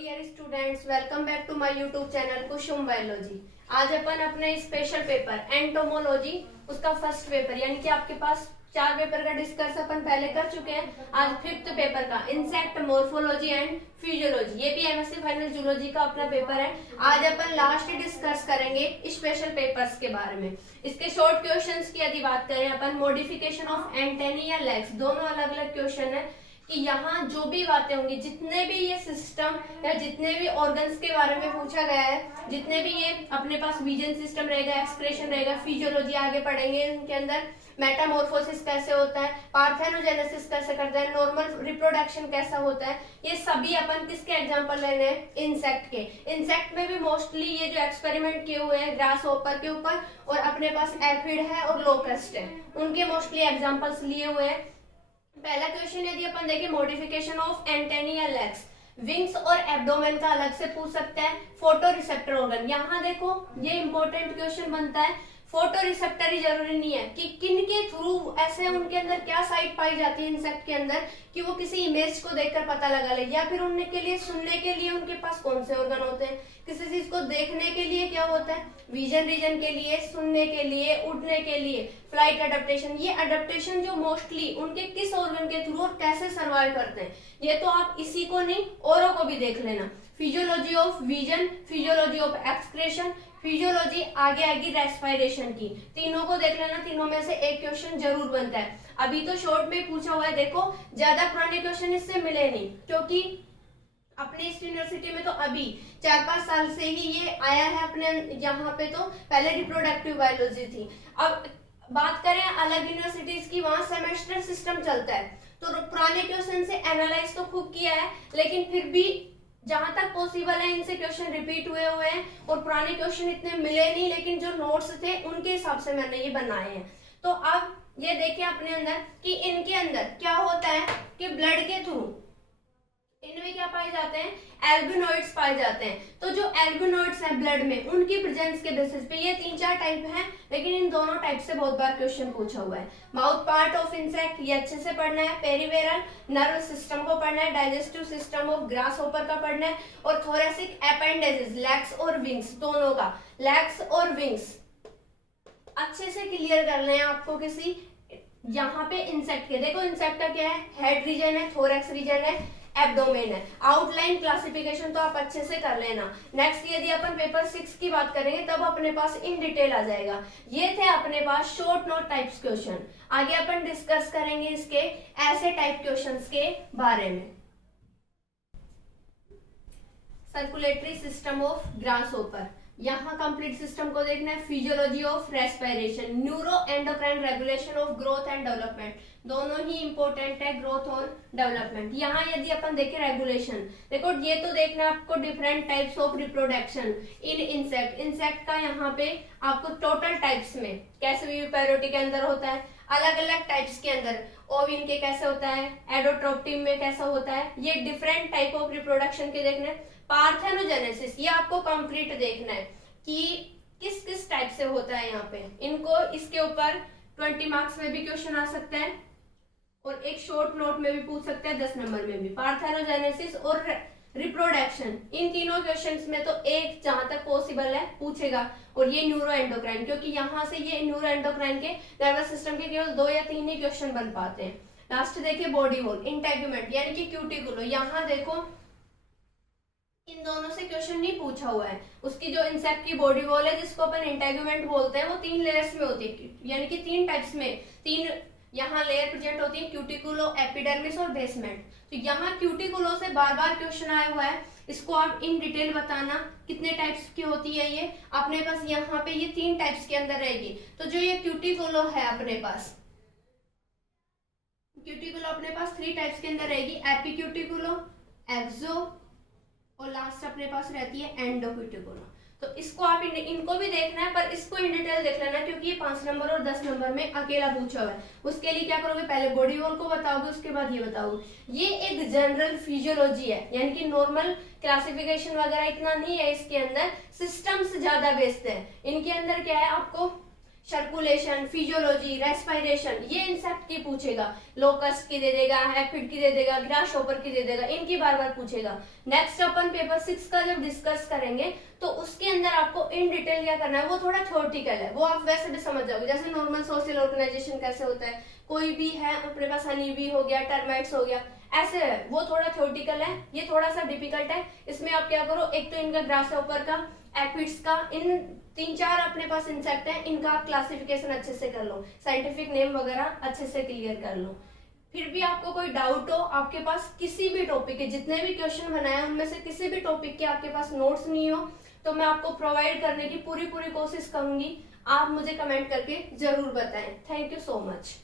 Dear students, welcome back to my YouTube channel Kusum biology. आज अपन अपने स्पेशल पेपर एंटोमोलॉजी उसका फर्स्ट पेपर यानी कि आपके पास 4 पेपर का डिस्कस अपन पहले कर चुके हैं। आज 5th पेपर का इंसेक्ट मोर्फोलॉजी एंड फिजियोलॉजी, ये भी एमएससी फाइनल जूलॉजी का अपना पेपर है। आज अपन लास्ट डिस्कस करेंगे स्पेशल पेपर्स के बारे में। इसके शॉर्ट क्वेश्चंस की यदि बात करें अपन, मॉडिफिकेशन ऑफ एंटेनी या लेग्स, दोनों अलग अलग क्वेश्चन है कि यहाँ जो भी बातें होंगी, जितने भी ये सिस्टम या जितने भी ऑर्गन्स के बारे में पूछा गया है, जितने भी ये अपने पास विजन सिस्टम रहेगा, एक्सक्रेशन रहेगा, फिजियोलॉजी आगे पढ़ेंगे, इनके अंदर मेटामॉर्फोसिस कैसे होता है, पार्थेनोजेनेसिस कैसे करता है, नॉर्मल रिप्रोडक्शन कैसा होता है, ये सभी अपन किसके एग्जांपल ले रहे हैं, इंसेक्ट के। इंसेक्ट में भी मोस्टली ये जो एक्सपेरिमेंट किए हुए हैं ग्रास होपर के ऊपर, और अपने पास एफिड है और लोकस्ट है, उनके मोस्टली एग्जाम्पल्स लिए हुए हैं। पहला क्वेश्चन यदि अपन देखें, मॉडिफिकेशन ऑफ एंटेनी या लेग्स, विंग्स और एब्डोमेन का अलग से पूछ सकता है। फोटो रिसेप्टर ऑर्गन, यहाँ देखो ये इंपॉर्टेंट क्वेश्चन बनता है। फोटो रिसेप्टर ही जरूरी नहीं है कि किन के थ्रू, ऐसे उनके अंदर क्या साइट पाई जाती है इंसेक्ट के अंदर कि वो किसी इमेज को देखकर पता लगा ले, या फिर उनके लिए सुनने के लिए उनके पास कौन से ऑर्गन होते हैं, किसी चीज को देखने के लिए क्या होता है, विजन रीजन के लिए, सुनने के लिए, उड़ने के लिए, फ्लाइट अडेप्टेशन। ये अडेप्टेशन जो मोस्टली उनके किस ऑर्गन के थ्रू और कैसे सर्वाइव करते हैं, ये तो आप इसी को नहीं औरों को भी देख लेना। Physiology of vision, physiology of excretion, physiology आगे आएगी रेस्पिरेशन की, तीनों को देख लेना। तीनों में से एक क्वेश्चन जरूर बनता है। अभी तो शॉर्ट में पूछा हुआ है, देखो ज्यादा पुराने क्वेश्चन इससे मिले नहीं, क्योंकि अपने इस यूनिवर्सिटी में तो अभी 4-5 साल से ही ये आया है। अपने यहाँ पे तो पहले रिप्रोडक्टिव बायोलॉजी थी। अब बात करें अलग यूनिवर्सिटीज की, वहां सेमेस्टर सिस्टम चलता है, तो पुराने क्वेश्चन से एनालाइज तो खूब किया है, लेकिन फिर भी जहां तक पॉसिबल है इनसे क्वेश्चन रिपीट हुए हैं, और पुराने क्वेश्चन इतने मिले नहीं, लेकिन जो नोट्स थे उनके हिसाब से मैंने ये बनाए हैं। तो अब ये देखिए अपने अंदर कि इनके अंदर क्या होता है कि ब्लड के थ्रू इनमें क्या पाए जाते हैं, एल्बिनोइड्स पाए जाते हैं। तो जो एल्बिनोइड्स हैं ब्लड में, उनकी प्रेजेंस के बेसिस पे ये 3-4 टाइप हैं, लेकिन इन दोनों टाइप से बहुत बार क्वेश्चन पूछा हुआ है। माउथ पार्ट ऑफ इंसेक्ट, ये अच्छे से पढ़ना है। पेरिवेरल नर्व सिस्टम को पढ़ना है। Digestive system of grass hopper का पढ़ना है। और थोरेसिक अपेंडेजेस, लेग्स और विंग्स, दोनों का, लेग्स और विंग्स अच्छे से क्लियर कर लें आपको। किसी यहाँ पे इंसेक्ट के देखो, इंसेक्ट का क्या है, हेड रीजन है, थोरैक्स रीजन है, एब्डोमेन है। आउटलाइन क्लासिफिकेशन तो आप अच्छे से कर लेना। नेक्स्ट यदि अपन पेपर 6 की बात करेंगे तब अपने पास इन डिटेल आ जाएगा। ये थे अपने पास शॉर्ट नोट टाइप्स क्वेश्चन। आगे अपन डिस्कस करेंगे इसके ऐसे टाइप क्वेश्चंस के बारे में। Circulatory system of grass hopper, यहाँ कंप्लीट सिस्टम को देखना है। Physiology of respiration, neuro endocrine regulation of growth and development, दोनों ही इंपॉर्टेंट है, ग्रोथ और डेवलपमेंट। यहाँ यदि अपन देखें रेगुलेशन, देखो ये तो देखना है आपको different types of reproduction in insect. Insect का यहाँ पे आपको टोटल टाइप्स में कैसे विविपेरियोटी के अंदर होता है, अलग अलग टाइप्स के अंदर ओविन के कैसे होता है, एडोट्रोपियम में कैसा होता है, ये डिफरेंट टाइप ऑफ रिप्रोडक्शन के देखने। पार्थेनोजेनेसिस, ये आपको कंप्लीट देखना है कि किस किस टाइप से होता है यहाँ पे। इनको इसके ऊपर 20 मार्क्स में भी क्वेश्चन आ सकता है, और एक शॉर्ट नोट में भी पूछ सकते हैं 10 नंबर में भी। पार्थेनोजेनेसिस और रिप्रोडक्शन, इन तीनों क्वेश्चंस में तो एक जहां तक पॉसिबल है पूछेगा। और ये न्यूरो एंडोक्राइन, क्योंकि यहाँ से ये न्यूरो एंडोक्राइन के नर्वस सिस्टम के केवल 2 या 3 ही क्वेश्चन बन पाते हैं। लास्ट देखिए बॉडी वॉल, इंटेगुमेंट यानी कि क्यूटिकुलो, यहाँ देखो इन दोनों से क्वेश्चन नहीं पूछा हुआ है। उसकी जो इंसेक्ट की बॉडी वॉल है, जिसको अपन इंटेगुमेंट बोलते हैं, वो 3 लेयर्स में होती है, यानी कि 3 टाइप्स में 3 यहाँ लेयर प्रेजेंट होती है, क्यूटिकुलो, एपिडर्मिस और बेसमेंट। तो यहाँ क्यूटिकुलो से बार बार क्वेश्चन आया हुआ है, इसको आप इन डिटेल बताना कितने टाइप्स की होती है। ये अपने पास यहाँ पे ये 3 टाइप्स के अंदर रहेगी। तो जो ये क्यूटिकुलो है अपने पास, क्यूटिकुलो अपने पास 3 टाइप्स के अंदर रहेगी, एपिक्यूटिकुलो, एक्सो, और लास्ट अपने पास रहती है एंडोक्यूटिकुलो। तो इसको आप इनको भी देखना है, पर इसको इन डिटेल देख लेना, क्योंकि ये 5 नंबर और 10 नंबर में अकेला पूछा हुआ है। उसके लिए क्या करोगे, पहले बॉडी वॉल को बताओगे, उसके बाद ये बताओगे। ये एक जनरल फिजियोलॉजी है, यानी कि नॉर्मल क्लासिफिकेशन वगैरह इतना नहीं है इसके अंदर, सिस्टम्स ज्यादा बेस्ड है। इनके अंदर क्या है, आपको सर्कुलेशन, फिजियोलॉजी, रेस्पिरेशन, ये इंसेक्ट की पूछेगा। लोकस्ट की दे देगा, एफिड की दे देगा, ग्रासहॉपर की दे देगा, इनकी बार बार पूछेगा। नेक्स्ट अपन पेपर 6 का जब डिस्कस करेंगे तो उसके अंदर आपको इन डिटेल क्या करना है, वो थोड़ा थ्योरेटिकल है, वो आप वैसे भी समझ जाओगे। जैसे नॉर्मल सोशल ऑर्गेनाइजेशन कैसे होता है, कोई भी है अपने पास हनी बी हो गया, टर्माइट्स हो गया, ऐसे है, वो थोड़ा थ्योरेटिकल है, ये थोड़ा सा डिफिकल्ट है। इसमें आप क्या करो, एक तो इनका ग्रासहॉपर का, एफिड्स का, इन 3-4 अपने पास इंसेक्ट हैं, इनका आप क्लासिफिकेशन अच्छे से कर लो, साइंटिफिक नेम वगैरह अच्छे से क्लियर कर लो। फिर भी आपको कोई डाउट हो, आपके पास किसी भी टॉपिक के जितने भी क्वेश्चन बनाए उनमें से किसी भी टॉपिक के आपके पास नोट्स नहीं हो, तो मैं आपको प्रोवाइड करने की पूरी कोशिश करूंगी। आप मुझे कमेंट करके जरूर बताएं। Thank you so much.